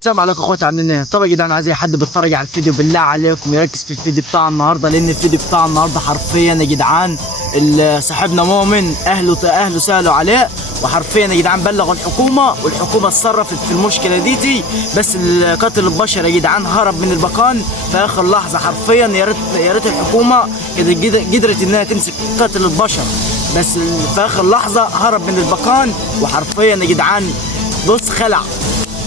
السلام عليكم اخواتي، عاملين ايه؟ طبعا يا جدعان، عايز اي حد بيتفرج على الفيديو بالله عليكم يركز في الفيديو بتاع النهارده، لان الفيديو بتاع النهارده حرفيا يا جدعان صاحبنا مؤمن اهله سالوا عليه، وحرفيا يا جدعان بلغوا الحكومه، والحكومه اتصرفت في المشكله دي. بس قاتل البشر يا جدعان هرب من المكان في اخر لحظه حرفيا. يا ريت الحكومه قدرت انها تمسك قاتل البشر، بس في اخر لحظه هرب من المكان. وحرفيا يا جدعان بص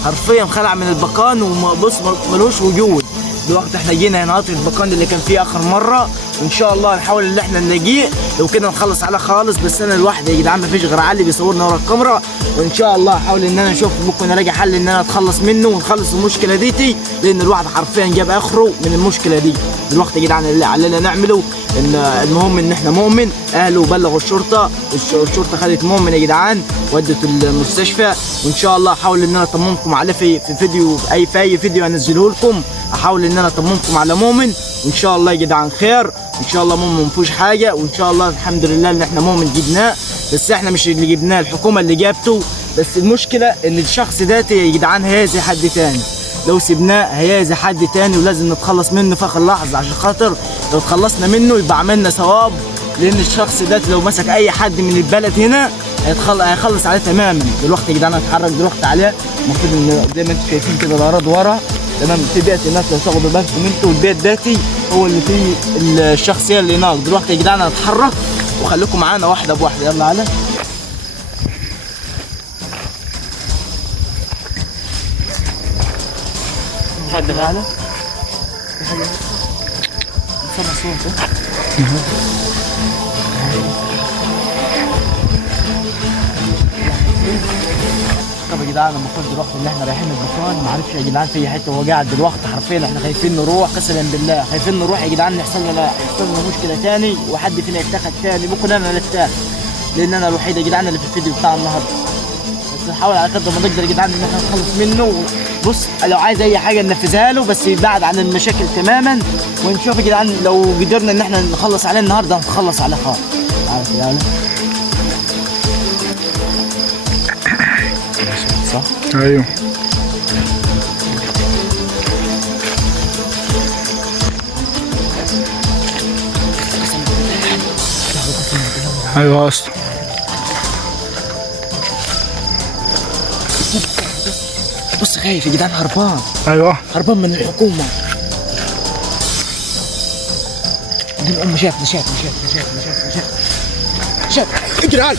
حرفيا خلع من البكان، وبص ملوش وجود. دلوقتي احنا جينا هنا البكان اللي كان فيه اخر مره، وان شاء الله نحاول ان احنا نلاقيه، لو كده نخلص عليه خالص. بس انا لوحدي يا جدعان، مفيش غير علي بيصورنا ورا الكاميرا، وان شاء الله احاول ان انا اشوف ممكن الاقي حل ان انا اتخلص منه ونخلص المشكله دي، لان الواحد حرفيا جاب اخره من المشكله دي. دلوقتي يا جدعان اللي علينا نعمله ان المهم ان احنا مؤمن اهله بلغوا الشرطه الشرطه خدت مؤمن يا جدعان ودته المستشفى، وان شاء الله احاول ان انا اطمنكم عليه في فيديو في اي فيديو انزله لكم. احاول ان انا اطمنكم على مؤمن، وان شاء الله يا جدعان خير، ان شاء الله مؤمن مفيهوش حاجه، وان شاء الله الحمد لله ان احنا مؤمن جبناه. بس احنا مش اللي جبناه، الحكومه اللي جابته. بس المشكله ان الشخص ده يا جدعان هيأذي حد تاني، لو سيبناه هيأذي حد تاني، ولازم نتخلص منه في اخر لحظه، عشان خاطر لو تخلصنا منه يبقى عملنا ثواب. لان الشخص ده لو مسك اي حد من البلد هنا هيخلص عليه تماما. دلوقتي يا جدعان هنتحرك دلوقتي عليه. المفروض ان زي ما انتم شايفين كده الاراضي ورا، تمام. في بيت هناك لو تاخدوا بالكم انتوا، البيت داتي هو اللي فيه الشخصيه اللي هناك. دلوقتي يا جدعان هنتحرك، وخليكم معانا واحده بواحده. يلا على حد على سمع صوت. طب يا جدعان المفروض دلوقتي ان احنا رايحين المكان، ما عرفش يا جدعان في حته هو قاعد دلوقتي حرفيا. احنا خايفين نروح، قسما بالله خايفين نروح يا جدعان، يحصل لنا مشكله تاني، وحد فينا يتاخد تاني، ممكن انا اللي اتاخد، لان انا الوحيد يا جدعان اللي في الفيديو بتاع النهارده. بس نحاول على قد ما نقدر يا جدعان ان احنا نخلص منه. بص لو عايز اي حاجه ننفذها له، بس يبعد عن المشاكل تماما. ونشوف يا جدعان لو قدرنا ان احنا نخلص عليه النهارده هنخلص عليه خالص. عارف يا صح؟ ايوه ايوه اصلا. بص خايف يا جدعان، هربان. ايوه هربان من الحكومه. دي الام شافنا اجري علي.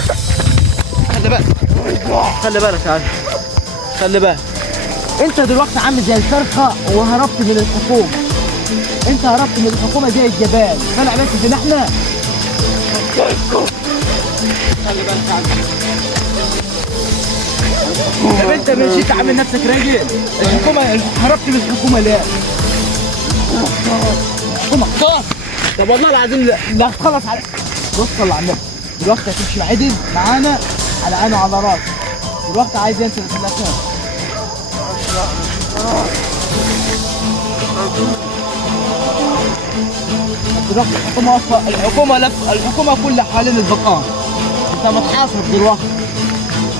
خلي بالك يا علي، خلي بالك. انت دلوقتي عامل زي الفرخه وهربت من الحكومه. انت هربت من الحكومه زي الجبال، فانا عملت جناحنا. خلي بالك يا علي. طب انت مشيت عامل نفسك راجل. الحكومه هربت من الحكومه ليه؟ الحكومه طب والله العظيم لا هتخلص على. بص صل على النبي، دلوقتي هتمشي عدل معانا على عينه وعلى راسه. دلوقتي عايز ينزل في الاساس. دلوقتي الحكومه واقفه، الحكومه كل حوالين البقاء. انت متحاصر دلوقتي.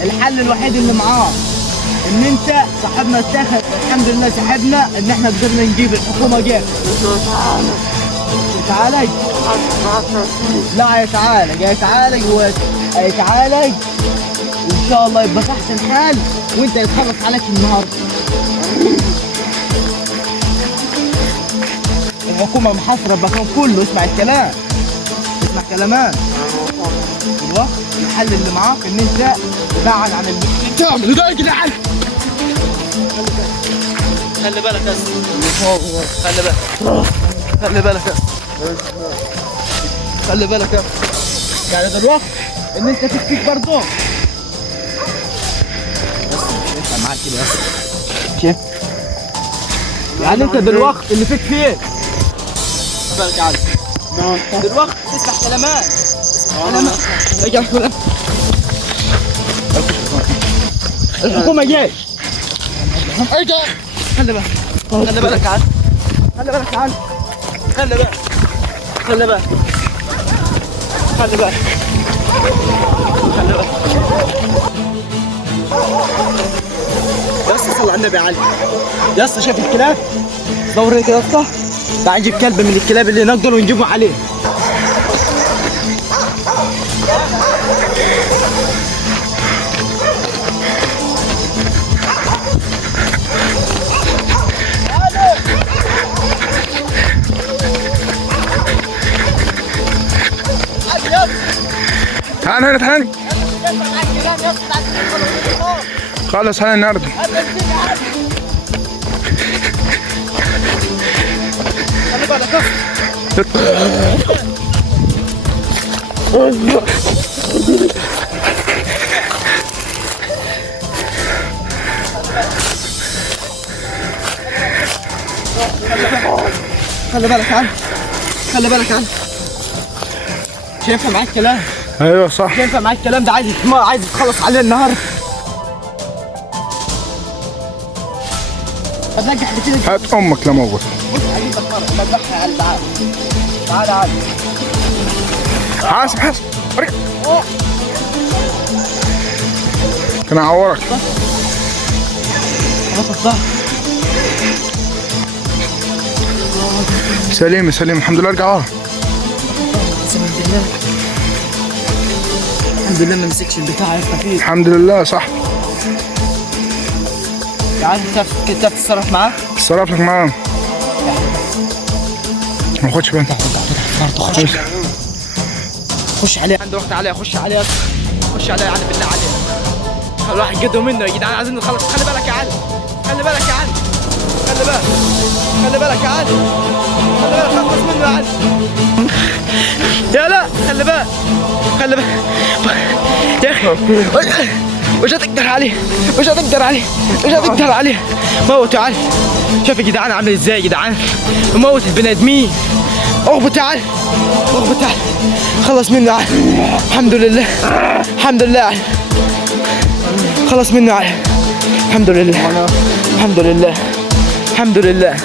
الحل الوحيد اللي معاه ان انت صاحبنا اتاخد، الحمد لله صاحبنا ان احنا قدرنا نجيب الحكومه جت. يتعالج؟ لا يتعالج ويتعالج وان شاء الله يبقى في احسن حال، وانت يتخلص عليك النهارده. الحكومه محاصره المكان كله. اسمع الكلام، اسمع كلامات. ايوه الحل اللي معاك ان انت تبعد عن اللي تعمل ده. اجري علي. خلي بالك يا اسطى، خلي بالك يا اسطى، خلي بالك يا اسطى. يعني دلوقتي ان انت تكفيك برضه. بس مش معاك كده يا اسطى. شايف؟ يعني انت دلوقتي اللي فيك فيه. بالك يا علي. دلوقتي تسمع كلامات. رجع كلام. الحكومة جاي. ارجع. خلي بالك يا علي. خلي بالك يا علي. خلي بالك. بس صل على والنبي علي. يا اسطى شايف الكلاب؟ دوري كده يا اسطى. تعال نجيب كلب من الكلاب اللي نقدر ونجيبه عليه. تعال هنا تعال. خلاص هلا النهارده. خلي بالك خلي بالك عنه. خلي بالك عنه. مش هينفع معاك كلام. ايوه صح. مش هينفع معاك الكلام ده. عايز تخلص عليه النهارده. هتنجح بكده. هات امك لموت. بص هجيب لك مره نجحها على تعال. تعال حاسب حاسب. ارجع. كان اعورك. خلاص الظهر. سليم سليم الحمد لله. ارجع ورا. قسما بالله الحمد لله ما مسكش البتاع يا خفيف. الحمد لله صح. تعال انت تتصرف معاه. اتصرف لك معاه. ما خدش بالك. خش عليه. عنده وقت عليه. خش عليه. خش عليه يا علي بالله عليك. الواحد قدوا منه يا جدعان. عايزين نخلص. خلي بالك يا علي. خلي بالك يا علي. خلي بالك. خلي بالك يا علي. خلي بالك. خلص منه يا علي. يا لا خلي بالك. خلي بالك يا اخي. مش هتقدر عليه. مش هتقدر عليه. مش هتقدر عليه. موت يا علي. شوف يا جدعان عامل ازاي يا جدعان. موت البني ادمين. اغبط يا علي. اغبط يا علي. خلص منه يا علي. الحمد لله. الحمد لله يا علي. خلص منه يا علي. الحمد لله. الحمد لله. الحمد لله.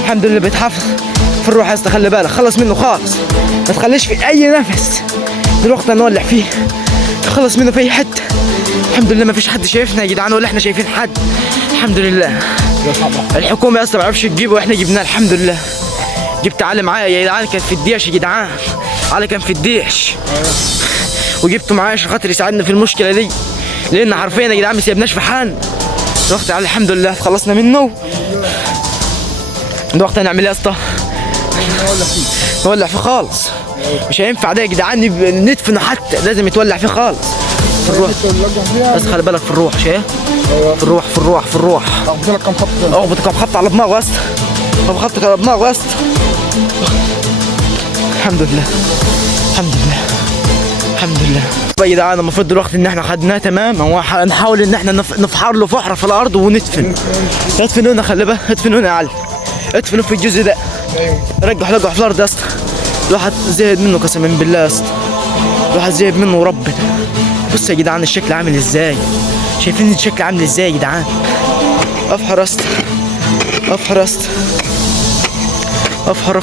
الحمد لله. بيتحفظ في الروح يا اسطى. خلي بالك. خلص منه خالص. ما تخليش في اي نفس دلوقتي نولع فيه. خلص منه في اي حته. الحمد لله ما فيش حد شايفنا يا جدعان ولا احنا شايفين حد. الحمد لله. الحكومه يا اسطى ما عرفش تجيبه واحنا جبناه الحمد لله. جبت علي معايا يا جدعان. كان في الديش يا جدعان. علي كان في الديش وجبته معايا عشان خاطر يساعدنا في المشكله دي. لان حرفيا يا جدعان ما سيبناش في حال. دلوقتي علي الحمد لله خلصنا منه. دلوقتي هنعمل ايه يا اسطى؟ نولع فيه خالص. مش هينفع ده يا جدعان ندفنه حتى. لازم يتولع فيه خالص. في الروح. بس خلي بالك في الروح. شايف؟ في الروح في الروح في الروح. اخبط لك كم خبطه. اخبط كم خبطه على دماغه يا اسطى. كم خبطه على دماغه يا اسطى. الحمد لله. الحمد لله. الحمد لله. يا جدعان المفروض دلوقتي ان احنا خدناه تمام. هو نحاول ان احنا نفحر له فحره في الارض وندفن. ادفنونا. خلي بالك. ادفنونا يا علي. ادفنوا في الجزء ده. رجعوا في الارض يا اسطى. الواحد زهد منه قسما بالله يا اسطى. الواحد زهد منه وربنا. بص يا جدعان الشكل عامل ازاي. شايفين الشكل عامل ازاي يا جدعان. افحر يا اسطى. افحر يا اسطى. افحر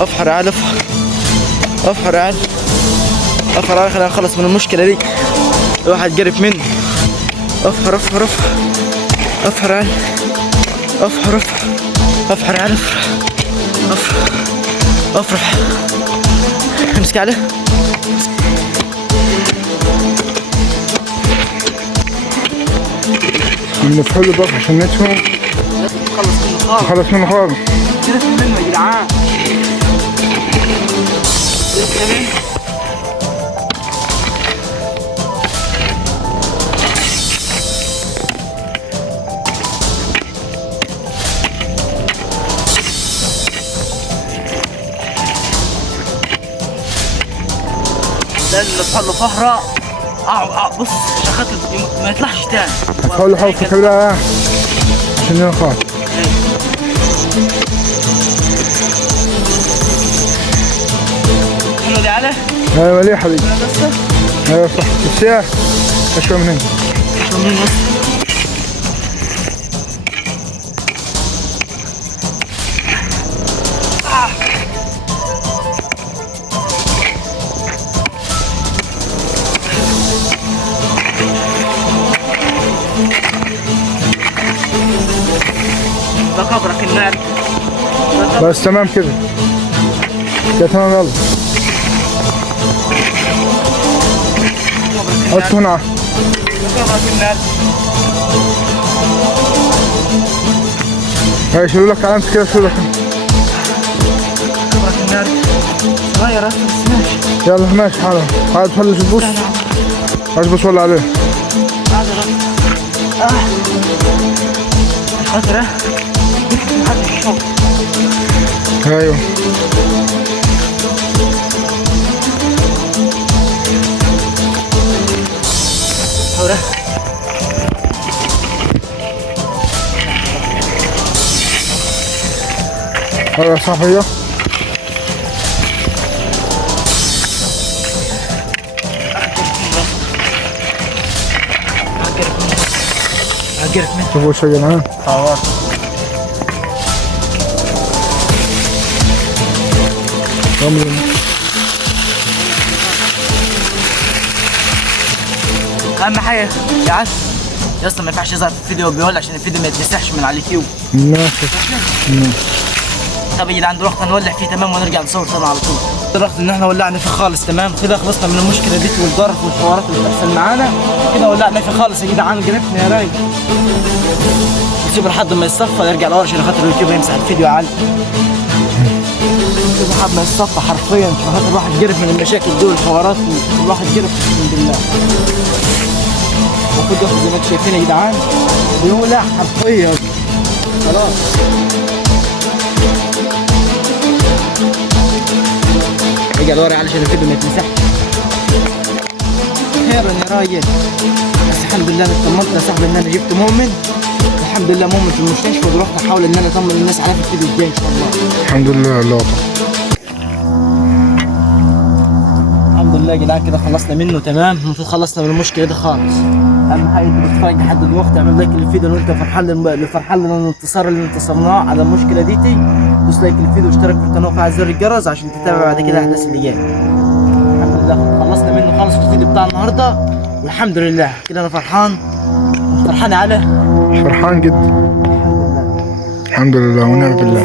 افحر يا علي. افحر يا علي. افحر يا علي. خلينا نخلص من المشكله دي. الواحد قرب منه. افحر افحر يا علي. افحر يا علي. افرح. امسك عليه. نفتح له بقى عشان ندفنه. نخلص منه خالص. نخلص منه يا جدعان. لازم نفتح له فحره. بص عشان خاطر ما يطلعش تاني. حاول في كبيرة عشان ينخاف. حلو دي علي؟ ايوه ليه يا حبيبي؟ ايوه صح. الساعة اشوى من هنا. اشوى من هنا. خبرك النار. بس تمام كده تمام. يلا حط هنا. خبرك النار. هاي شيلوا لك علامة كده، شيلوا لك. خبرك النار. صغير اصلا بس ماشي. يلا ماشي حالا. هاي تفلش تبص. عايز بص ولا عليه؟ هذا خاطر محدش يشوف. ايوه حوره. ايوه صحيح. عقرت منه. شوفوا شو يا جماعه. طوال. اهم حاجه يا عس يا اسطى ما ينفعش يظهر في الفيديو بيقول عشان الفيديو ما يتمسحش من على اليوتيوب. ماشي. طب يا جدعان دلوقتي هنولع فيه تمام ونرجع نصور تاني على طول. دلوقتي ان احنا ولعنا فيه خالص تمام كده، خلصنا من المشكله دي والجرف والحوارات اللي بتحصل معانا كده، ولعنا فيه خالص يا جدعان. قرفنا يا راجل. نسيبه لحد ما يتصفى يرجع لورا عشان خاطر اليوتيوب يمسح الفيديو عالي. نسيبه لحد ما يتصفى حرفيا عشان خاطر الواحد قرف من المشاكل دي والحوارات، والواحد قرف اقسم بالله. المفروض ياخد زي ما انتم شايفين يا جدعان بيولع حرفيا خلاص. رجع لورا علشان الفيديو ما يتمسحش. خيرا يا راجل. بس الحمد لله انا اطمنت يا صاحبي ان انا جبت مؤمن. الحمد لله مؤمن في المستشفى، ودلوقتي احاول ان انا اطمن الناس عليه في الفيديو الجاي ان شاء الله. الحمد لله. الله الحمد لله يا جدعان كده خلصنا منه تمام. المفروض خلصنا من المشكله دي خالص. اهم حاجه انت بتتفرج لحد دلوقتي اعمل لايك للفيديو لو انت فرحان للانتصار اللي انتصرناه على المشكله دي. دوس لايك للفيديو واشترك في القناه وفعل زر الجرس عشان تتابع بعد كده الاحداث اللي جايه. الحمد لله خلصنا منه خالص في الفيديو بتاع النهارده والحمد لله كده انا فرحان. فرحان على فرحان جدا. الحمد لله ونعم بالله.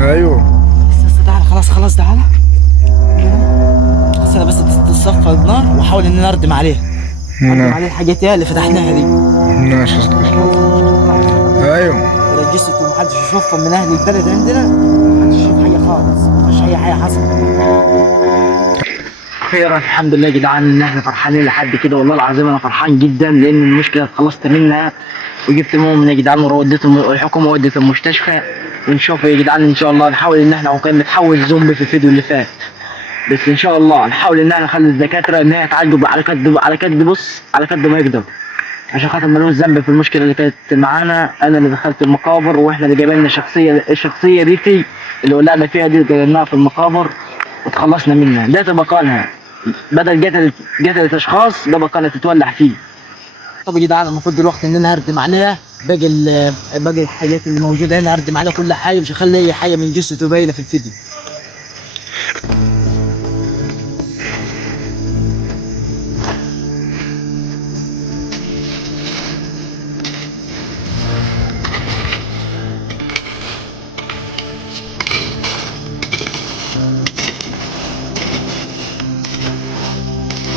ايوه خلاص تعالى بس انا بس تتصفى النار واحاول ان انا اردم عليه. اردم عليه الحاجات اللي فتحناها دي. ماشي. ايوه ولا جثته ومحدش يشوفها من اهل البلد عندنا، محدش يشوف حاجه خالص، مفيش اي حاجه حصلت. خيرا الحمد لله يا جدعان ان احنا فرحانين لحد كده، والله العظيم انا فرحان جدا لان المشكله اتخلصت منها وجبت مؤمن يا جدعان ووديته الحكومه وديته المستشفى. ونشوف يا جدعان ان شاء الله نحاول ان احنا وكان نتحول زومبي في الفيديو اللي فات، بس ان شاء الله نحاول ان احنا نخلي الدكاتره ان هي تعالجه على قد ما يقدر عشان خاطر ملوش ذنب في المشكله اللي كانت معانا. انا اللي دخلت المقابر واحنا اللي جايبين الشخصيه دي اللي ولعنا فيها دي جبناها في المقابر وتخلصنا منها. ده تبقى بدل قتلت اشخاص ده بقى تتولع فيه. طب يا جدعان المفروض دلوقتي ان انا هردم عليها باقي الحاجات اللي موجوده هنا، هردم عليها كل حاجه مش هخلي اي حاجه من جثته باينه في الفيديو.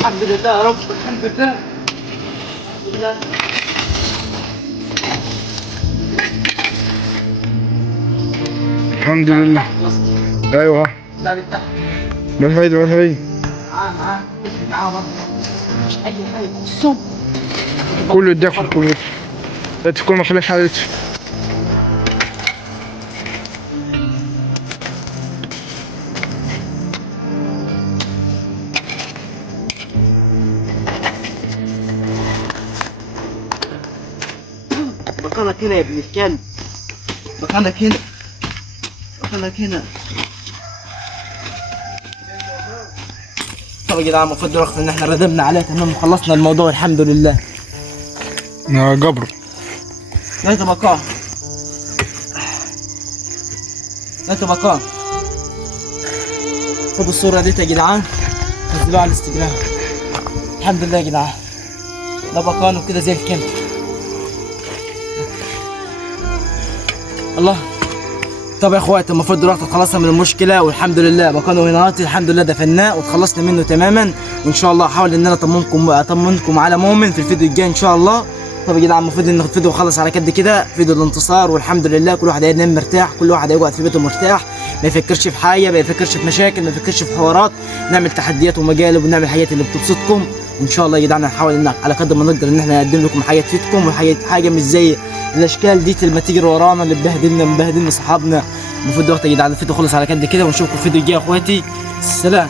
الحمد لله يا رب. الحمد لله. الحمد لله. ايوه لا بتاع بس هيدي معاه برضه مش اي حاجه الصوم كله يديك في الكمبيوتر. لا تكون ما خليش حاجه. مكانك هنا يا ابن الكلب. مكانك هنا. طب يا جدعان المفروض دلوقتي ان احنا ردمنا عليه تمام وخلصنا الموضوع الحمد لله. يا قبر لا تبقى خدوا الصورة دي يا جدعان نزلوها على الانستجرام. الحمد لله يا جدعان، ده بقانه كده زي الكلب. الله. طب يا اخواتي المفروض دلوقتي اتخلصنا من المشكله والحمد لله بقانه هنا، الحمد لله دفناه وتخلصنا منه تماما، وان شاء الله احاول ان انا اطمنكم على مؤمن في الفيديو الجاي ان شاء الله. طب يا جدعان المفروض ان الفيديو خلص على كده كده، فيديو الانتصار والحمد لله، كل واحد هينام مرتاح، كل واحد هيقعد في بيته مرتاح، ما يفكرش في حاجه، ما يفكرش في مشاكل، ما يفكرش في حوارات، نعمل تحديات ومقالب ونعمل حاجات اللي بتبسطكم وان شاء الله يا جدعان. نحاول ان على قدر ما نقدر ان احنا نقدم لكم حاجه تفيدكم، وحاجه مش زي الاشكال دي اللي تيجي ورانا اللي مبهدلنا صحابنا. المفروض دلوقتي يا جدعان الفيديو خلص على كده كده، ونشوفكم في الفيديو الجاي يا اخواتي. سلام.